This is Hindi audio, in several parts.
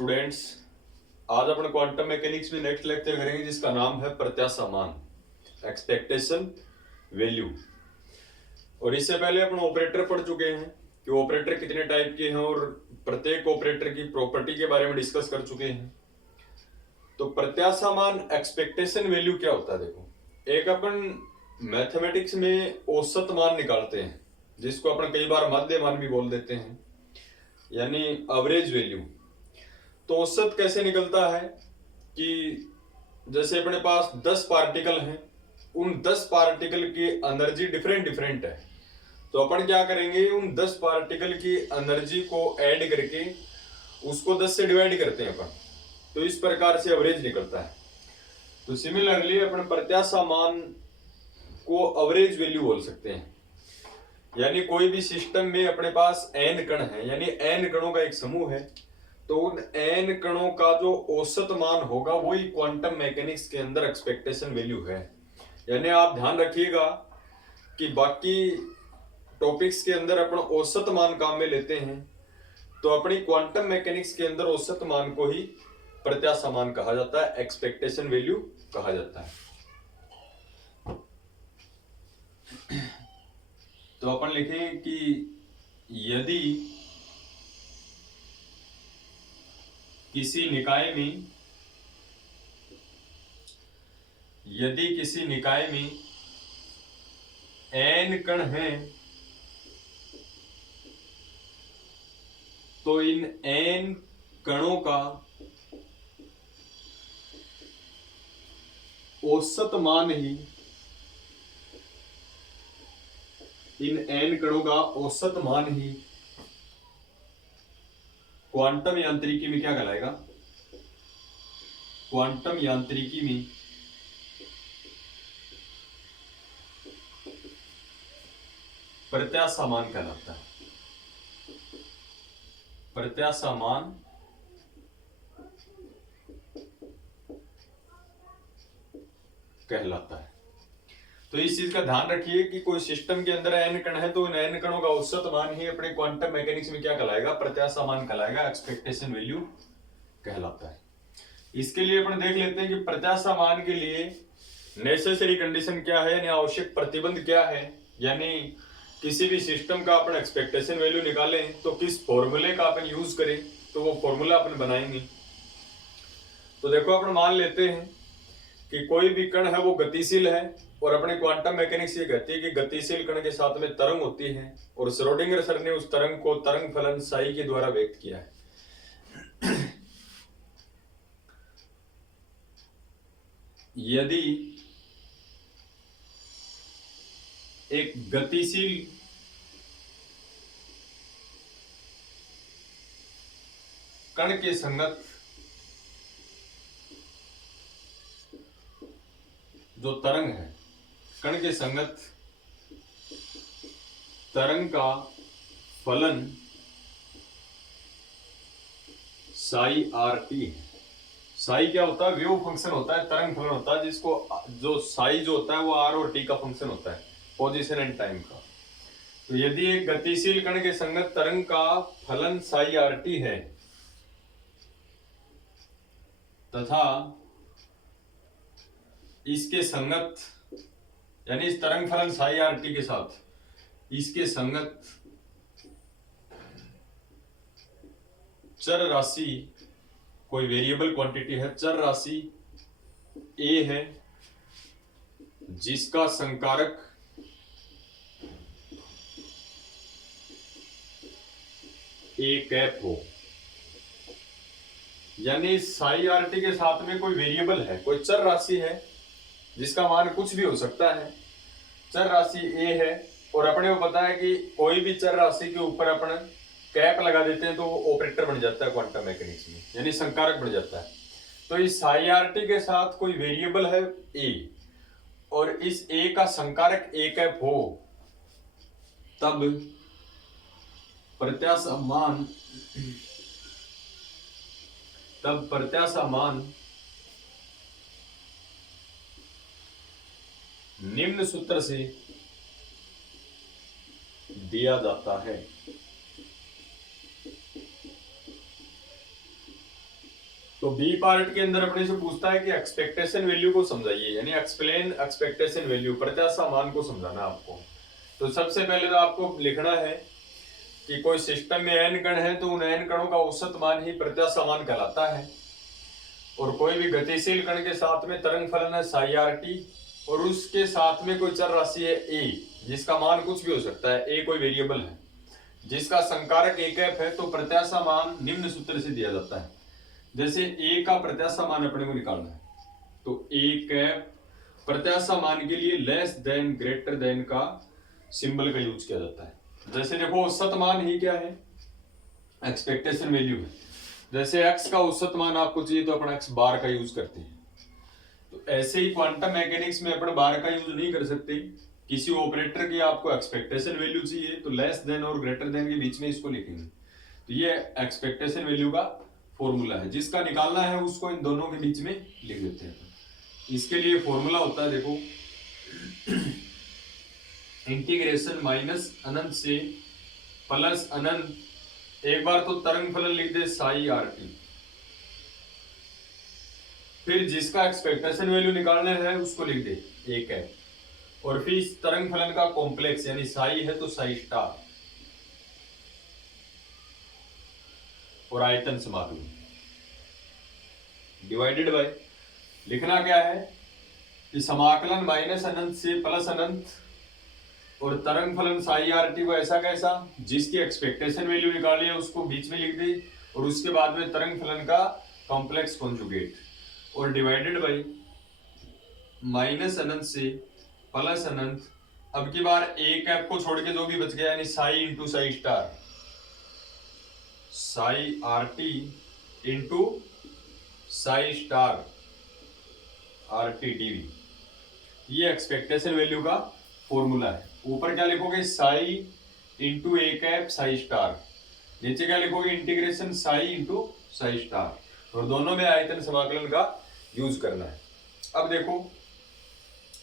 स्टूडेंट्स, आज अपन क्वांटम मैकेनिक्स में नेक्स्ट लेक्चर करेंगे जिसका नाम है प्रत्याशा मान, एक्सपेक्टेशन वैल्यू। और इससे पहले अपन ऑपरेटर पढ़ चुके हैं कि ऑपरेटर कितने टाइप के हैं और प्रत्येक ऑपरेटर की प्रॉपर्टी के बारे में डिस्कस कर चुके हैं। तो प्रत्याशा मान एक्सपेक्टेशन वैल्यू क्या होता है? देखो, एक अपन मैथमेटिक्स में औसत मान निकालते हैं जिसको अपन कई बार माध्य मान भी बोल देते हैं, यानी एवरेज वैल्यू। तो औसत कैसे निकलता है कि जैसे अपने पास 10 पार्टिकल हैं, उन 10 पार्टिकल की एनर्जी डिफरेंट डिफरेंट है, तो अपन क्या करेंगे, उन 10 पार्टिकल की एनर्जी को ऐड करके उसको 10 से डिवाइड करते हैं अपन, तो इस प्रकार से एवरेज निकलता है। तो सिमिलरली अपन प्रत्याशा मान को एवरेज वैल्यू बोल सकते हैं, यानी कोई भी सिस्टम में अपने पास n कण है, यानी n कणों का एक समूह है, तो उन n कणों का जो औसत मान होगा वही क्वांटम मैकेनिक्स के अंदर एक्सपेक्टेशन वैल्यू है। यानी आप ध्यान रखिएगा कि बाकी टॉपिक्स के अंदर अपन औसत मान काम में लेते हैं, तो अपनी क्वांटम मैकेनिक्स के अंदर औसत मान को ही प्रत्याशा मान कहा जाता है, एक्सपेक्टेशन वैल्यू कहा जाता है। तो अपन लिखें कि यदि किसी निकाय में n कण हैं, तो इन n कणों का औसत मान ही क्वांटम यांत्रिकी में क्या कहलाएगा? क्वांटम यांत्रिकी में प्रत्याशा मान कहलाता है। प्रत्याशा मान कहलाता है। तो इस चीज का ध्यान रखिए कि कोई सिस्टम के अंदर n कण है, तो इन n कणों का औसत मान ही अपने क्वांटम मैकेनिक्स में क्या कहलाएगा? प्रत्याशा मान कहलाएगा, एक्सपेक्टेशन वैल्यू कहलाता है। इसके लिए अपन देख लेते हैं कि प्रत्याशा मान के लिए नेसेसरी कंडीशन क्या है, यानी आवश्यक प्रतिबंध क्या है। यानी किसी भी सिस्टम का अपन एक्सपेक्टेशन वैल्यू निकालें तो किस फॉर्मूले का अपन यूज करें, तो वो फॉर्मूला अपन बनाएंगे। तो देखो, अपन मान लेते हैं कि कोई भी कण है वो गतिशील है, और अपने क्वांटम मैकेनिक्स ये कहती है कि गतिशील कण के साथ में तरंग होती है, और श्रोडिंगर सर ने उस तरंग को तरंग फलन साई के द्वारा व्यक्त किया है। यदि एक गतिशील कण के संगत जो तरंग है, कण के संगत तरंग का फलन साई आर टी है। साई क्या होता है? वेव फंक्शन होता है, तरंग फलन होता है, जिसको जो साई जो होता है वो आर और टी का फंक्शन होता है, पोजीशन एंड टाइम का। तो यदि एक गतिशील कण के संगत तरंग का फलन साई आर टी है तथा इसके संगत, यानी इस तरंग फलन साई आर टी के साथ इसके संगत चर राशि, कोई वेरिएबल क्वांटिटी है, चर राशि ए है, जिसका संकारक ए कैप हो। यानी साई आर टी के साथ में कोई वेरिएबल है, कोई चर राशि है जिसका मान कुछ भी हो सकता है, चर राशि ए है, और अपने को पता है कि कोई भी चर राशि के ऊपर अपन कैप लगा देते हैं तो वो ऑपरेटर बन जाता है क्वांटम मैकेनिक्स में, यानी संकारक बन जाता है। तो इस साई आर टी के साथ कोई वेरिएबल है ए, और इस ए का संकारक ए कैप हो, तब प्रत्याशा मान निम्न सूत्र से दिया जाता है। तो बी पार्ट के अंदर अपने से पूछता है कि एक्सपेक्टेशन वैल्यू को समझाइए, यानी एक्सप्लेन एक्सपेक्टेशन वैल्यू, प्रत्याशा मान को समझाना आपको। तो सबसे पहले तो आपको लिखना है कि कोई सिस्टम में n कण है तो उन n कणों का औसत मान ही प्रत्याशा मान कहलाता है। और कोई भी गतिशील कण के साथ में तरंग फलन है psi RT, और उसके साथ में कोई चर राशि है a, जिसका मान कुछ भी हो सकता है, a कोई वेरिएबल है जिसका संकारक a कैप है, तो प्रत्याशा मान निम्न सूत्र से दिया जाता है। जैसे a का प्रत्याशा मान अपने को निकालना है, तो a कैप प्रत्याशा मान के लिए लेस देन ग्रेटर देन का सिंबल का यूज किया जाता है। जैसे देखो औसत मान ही क्या है, एक्सपेक्टेशन वैल्यू है। जैसे x का औसत मान आपको चाहिए तो अपन x बार का यूज करते हैं। तो ऐसे ही क्वांटम मैकेनिक्स में अपन बार का यूज नहीं कर सकते। किसी ऑपरेटर की आपको एक्सपेक्टेशन वैल्यू चाहिए तो लेस देन और ग्रेटर देन के बीच में इसको लिखेंगे। तो ये एक्सपेक्टेशन वैल्यू का फॉर्मूला है, जिसका निकालना है उसको इन दोनों के बीच में लिख देते हैं। इसके लिए फॉर्मूला होता है, देखो, इंटीग्रेशन माइनस अनंत से प्लस अनंत, एक बार तो तरंग फलन लिख दे psi RT, फिर जिसका एक्सपेक्टेशन वैल्यू निकालना है उसको लिख दे a कैप, और फिर इस तरंग फलन का कॉम्प्लेक्स, यानी psi है तो psi स्टार, और आयतन समाकलन डिवाइडेड बाय, लिखना क्या है कि समाकलन माइनस अनंत से प्लस अनंत, और तरंग फलन psi RT को ऐसा कैसा, जिसकी एक्सपेक्टेशन वैल्यू निकाली है उसको बीच में लिख दे, और उसके बाद में तरंग फलन का कॉम्प्लेक्स कॉन्जुगेट, और डिवाइडेड बाय माइनस अनंत से प्लस अनंत। अब की बार a कैप को छोड़ के जो भी बच गया, यानी psi into psi star, psi RT into psi star RT dv, ये एक्सपेक्टेशन वैल्यू का फॉर्मूला है। ऊपर क्या लिखोगे, psi into a cap psi star, नीचे क्या लिखोगे, integration psi into psi star, और दोनों में आयतन समाकलन का यूज करना है। अब देखो,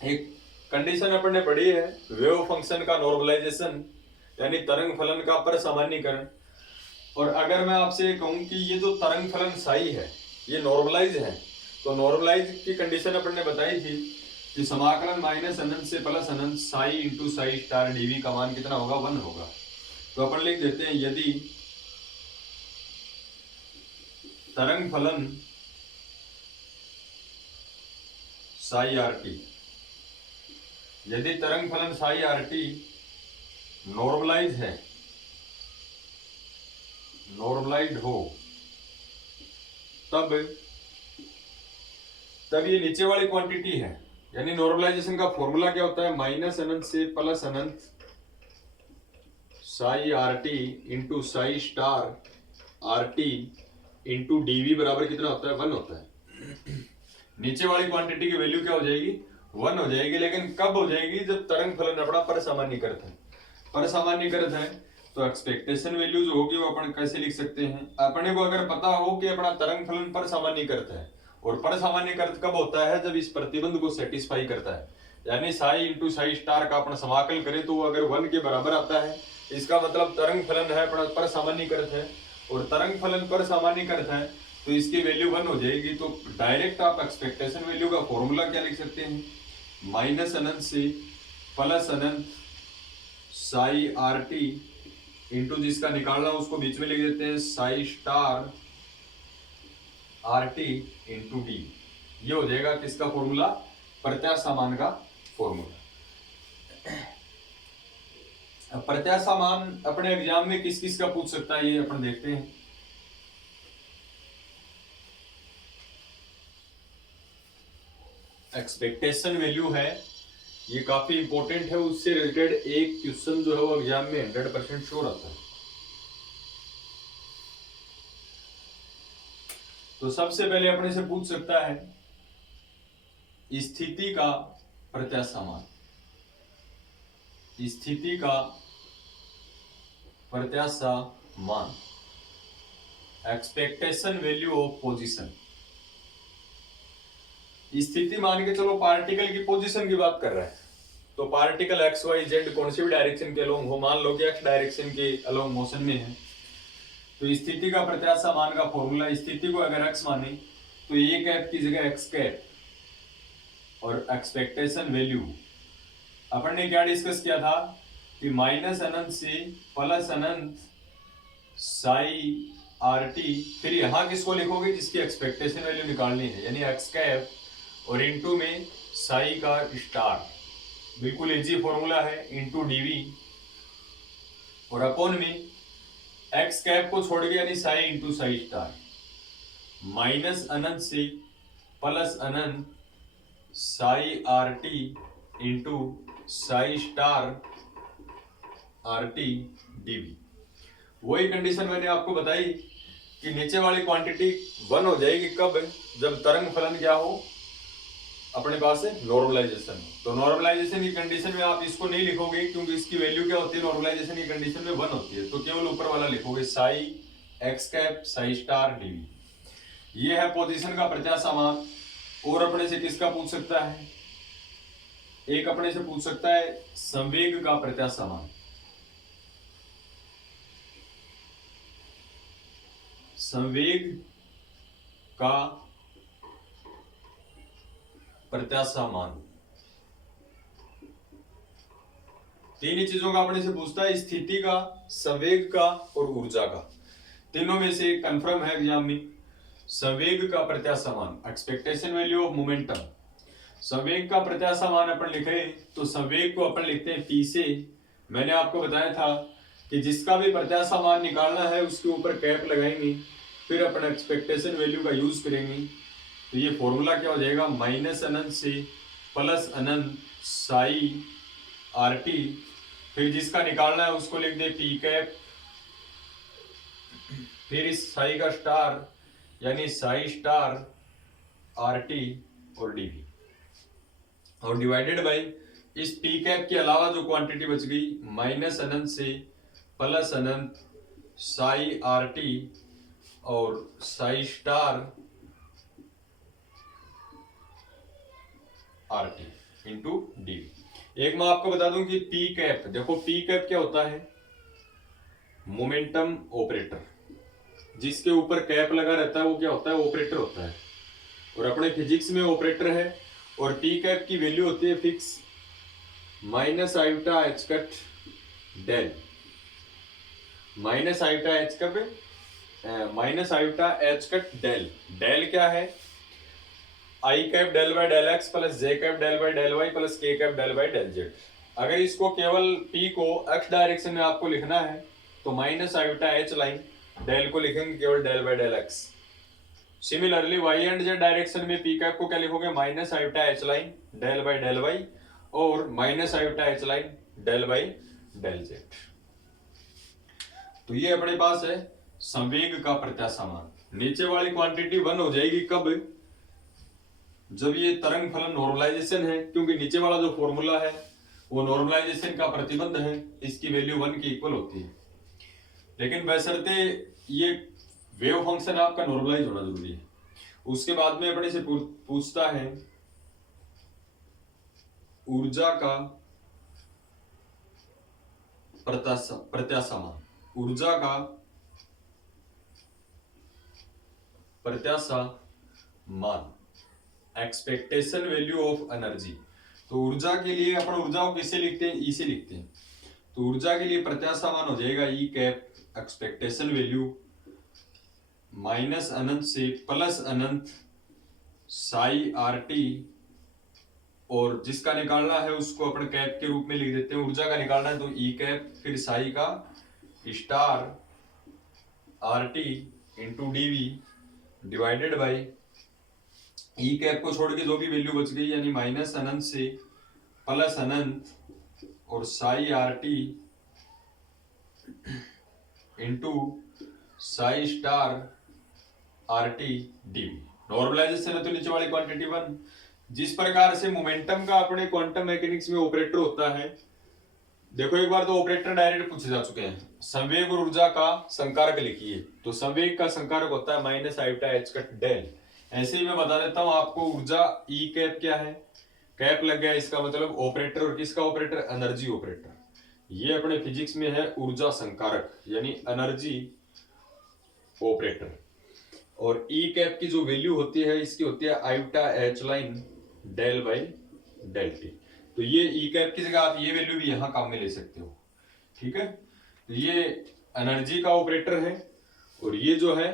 एक कंडीशन अपन ने पढ़ी है, वेव फंक्शन का नॉर्मलाइजेशन, यानी तरंग फलन का परसामान्यीकरण। और अगर मैं आपसे कहूं कि ये जो तरंग फलन psi है ये नॉर्मलाइज है, तो नॉर्मलाइज की कंडीशन अपन ने बताई थी कि समाकलन माइनस अनंत से प्लस अनंत psi into psi star dv का मान कितना होगा, 1 होगा। तो अपन लिख देते हैं, यदि तरंग फलन psi RT, यदि तरंग फलन psi RT नॉर्मलाइज है, नॉर्मलाइज्ड हो, तब ये नीचे वाली क्वांटिटी है, यानी नॉर्मलाइजेशन का फॉर्मूला क्या होता है, माइनस अनंत से प्लस अनंत psi RT into psi star RT into dv बराबर कितना होता है, 1 होता है। नीचे वाली क्वांटिटी की वैल्यू क्या हो जाएगी, 1 हो जाएगी। लेकिन कब हो जाएगी, जब तरंग फलन अपना परसामान्यीकृत है। परसामान्यीकृत है तो एक्सपेक्टेशन वैल्यू जो होगी वो अपन कैसे लिख सकते हैं, अपने को अगर पता हो कि अपना तरंग फलन परसामान्यीकृत है, और परसामान्यीकृत कब होता है, जब इस प्रतिबंध को सेटिस्फाई करता है, यानी psi इंटू psi स्टार का अपना समाकल करें तो वो अगर 1 के बराबर आता है, इसका मतलब तरंग फलन है अपना परसामान्यीकृत है, और तरंग फलन परसामान्यीकृत है तो इसकी वैल्यू 1 हो जाएगी। तो डायरेक्ट आप एक्सपेक्टेशन वैल्यू का फॉर्मूला क्या लिख सकते हैं, माइनस अनंत से प्लस अनंत psi RT इंटू जिसका निकालना उसको बीच में लिख देते हैं psi star RT into d, ये हो जाएगा किसका फॉर्मूला, प्रत्याशा मान का फॉर्मूला। प्रत्याशा मान अपने एग्जाम में किस किस का पूछ सकता है, ये अपन देखते हैं। एक्सपेक्टेशन वैल्यू है, ये काफी इंपॉर्टेंट है, उससे रिलेटेड एक क्वेश्चन जो है वो एग्जाम में 100% श्योर आता है। तो सबसे पहले अपने से पूछ सकता है स्थिति का प्रत्याशा मान, स्थिति का प्रत्याशा मान, एक्सपेक्टेशन वैल्यू ऑफ पोजीशन। स्थिति मान के चलो पार्टिकल की पोजीशन की बात कर रहा है, तो पार्टिकल एक्स वाई जेड कौन सी भी डायरेक्शन के अलोंग हो, मान लो कि एक्स डायरेक्शन के अलोंग मोशन में है, तो स्थिति का प्रत्याशा मान का फॉर्मूला, स्थिति को अगर एक्स माने तो ए कैप की जगह एक्स कैप और एक्सपेक्टेशन वैल्यू अपन ने क्या डिस्कस किया था कि माइनस अनंत से प्लस अनंत साई आर टी, फिर यहां किसको लिखोगे जिसकी एक्सपेक्टेशन वैल्यू निकालनी है, यानी एक्स कैप और इनटू में साई का स्टार, बिल्कुल इजी फॉर्मूला है, इनटू डीवी और अपॉन में एक्स कैप को छोड़ के यानी psi into psi star, minus अनंत से प्लस अनंत psi R T into psi star R T d v. वही कंडीशन मैंने आपको बताई कि नीचे वाली क्वांटिटी 1 हो जाएगी कब, जब तरंग फलन क्या हो अपने पास है नॉर्मलाइजेशन। तो नॉर्मलाइजेशन की कंडीशन में आप इसको नहीं लिखोगे क्योंकि इसकी वैल्यू क्या होती है नॉर्मलाइजेशन की कंडीशन में 1 होती है, तो केवल ऊपर वाला लिखोगे psi x cap psi star dV. ये है पोजीशन का प्रत्याशा मान। और अपने से किसका पूछ सकता है, एक अपने से पूछ सकता है संवेग का प्रत्याशा मान। संवेग का प्रत्याशा मान तीन ही चीजों का अपने से पूछता है, स्थिति का, संवेग का और ऊर्जा का। तीनों में से कंफर्म है एग्जाम में। संवेग का प्रत्याशा मान, एक्सपेक्टेशन वैल्यू ऑफ मोमेंटम। संवेग का प्रत्याशा मान अपन लिखे तो संवेग को अपन लिखते हैं पी से। मैंने आपको बताया था कि जिसका भी प्रत्याशा मान निकालना है उसके ऊपर कैप लगाएंगे, फिर अपन एक्सपेक्टेशन वैल्यू का यूज करेंगे। तो ये फॉर्मूला क्या हो जाएगा, माइनस अनंत से प्लस अनंत साई आर टी, फिर जिसका निकालना है उसको लिख दे पी कैप, फिर इस साई का स्टार यानी साई स्टार आर टी और डीवी, और डिवाइडेड बाय इस पी कैप के अलावा जो क्वांटिटी बच गई माइनस अनंत से प्लस अनंत साई आर टी और Sai star R T into D. एक मैं आपको बता दूं कि पी कैप, देखो पी कैप क्या होता है, मोमेंटम ऑपरेटर। जिसके ऊपर कैप लगा रहता है वो क्या होता है, ऑपरेटर होता है। और अपने फिजिक्स में ऑपरेटर है और पी कैप की वैल्यू होती है fix, minus iota H cut del, minus iota H cut minus iota H cut del. Del क्या है, i cap del by del x plus j cap del by del y plus k cap del by del z. अगर इसको केवल पी को एक्स डायरेक्शन में आपको लिखना है तो minus iota H line, del को लिखेंगे केवल del by del x. Similarly y and z direction में पी कैप को क्या लिखोगे, minus iota H line del by del y और minus iota H line del by del z. तो ये अपने पास है संवेग का प्रत्याशा मान। नीचे वाली क्वांटिटी 1 हो जाएगी कब, जब ये तरंग फलन नॉर्मलाइजेशन है, क्योंकि नीचे वाला जो फॉर्मूला है वो नॉर्मलाइजेशन का प्रतिबंध है, इसकी वैल्यू 1 की इक्वल होती है। लेकिन बशर्ते ये वेव फंक्शन आपका नॉर्मलाइज होना जरूरी है। उसके बाद में अपने से पूछता है ऊर्जा का प्रत्याशा मान। ऊर्जा का प्रत्याशा मान, एक्सपेक्टेशन वैल्यू ऑफ एनर्जी। तो ऊर्जा के लिए अपन ऊर्जा को किससे लिखते हैं, ई से लिखते हैं। तो ऊर्जा के लिए प्रत्याशा मान हो जाएगा ई कैप एक्सपेक्टेशन वैल्यू माइनस अनंत से प्लस अनंत साई आर टी, और जिसका निकालना है उसको अपन कैप के रूप में लिख देते हैं। ऊर्जा का निकालना है तो ई कैप फिर साई का star R T into dV divided by E cap को छोड़ के जो भी वैल्यू बच गई यानी माइनस अनंत से प्लस अनंत और psi R T into psi star R T dV. Normalization है तो नीचे वाली क्वांटिटी 1। जिस प्रकार से मोमेंटम का अपने क्वांटम मैकेनिक्स में ऑपरेटर होता है, देखो एक बार तो ऑपरेटर डायरेक्ट पूछे जा चुके हैं। संवेग और ऊर्जा का संकारक लिखिए, तो संवेग का संकारक होता है minus iota H cut del. ऐसे ही मैं बता देता हूं आपको, ऊर्जा ई कैप क्या है, कैप लग गया, इसका मतलब ऑपरेटर, और किसका ऑपरेटर, एनर्जी ऑपरेटर। ये अपने फिजिक्स में है ऊर्जा संकारक यानी एनर्जी ऑपरेटर। और ई कैप की जो वैल्यू होती है इसकी होती है iota H line del by del T. तो ये ई कैप की जगह आप ये वैल्यू भी यहां काम में ले सकते हो, ठीक है। तो ये एनर्जी का ऑपरेटर है और ये जो है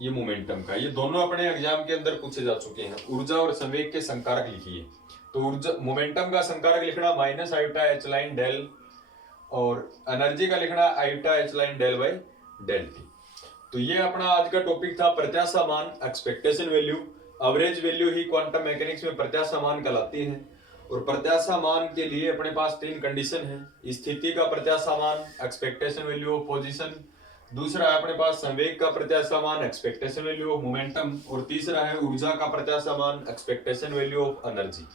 ये मोमेंटम का। ये दोनों अपने एग्जाम के अंदर पूछे जा चुके हैं। ऊर्जा और संवेग के संकारक लिखिए। तो ऊर्जा मोमेंटम का संकारक लिखना minus iota H line del और एनर्जी का लिखना iota H line del by del T. तो ये अपना आज का टॉपिक था प्रत्याशा मान, एक्सपेक्टेशन वैल्यू। एवरेज वैल्यू ही क्वांटम मैकेनिक्स में प्रत्याशा मान कहलाती है। और प्रत्याशा मान के लिए अपने पास 3 कंडीशन है। स्थिति का प्रत्याशा मान, एक्सपेक्टेशन वैल्यू ऑफ पोजीशन, दूसरा है अपने पास संवेग का प्रत्याशा मान, एक्सपेक्टेशन वैल्यू ऑफ मोमेंटम, और तीसरा है ऊर्जा का प्रत्याशा मान, एक्सपेक्टेशन वैल्यू ऑफ एनर्जी।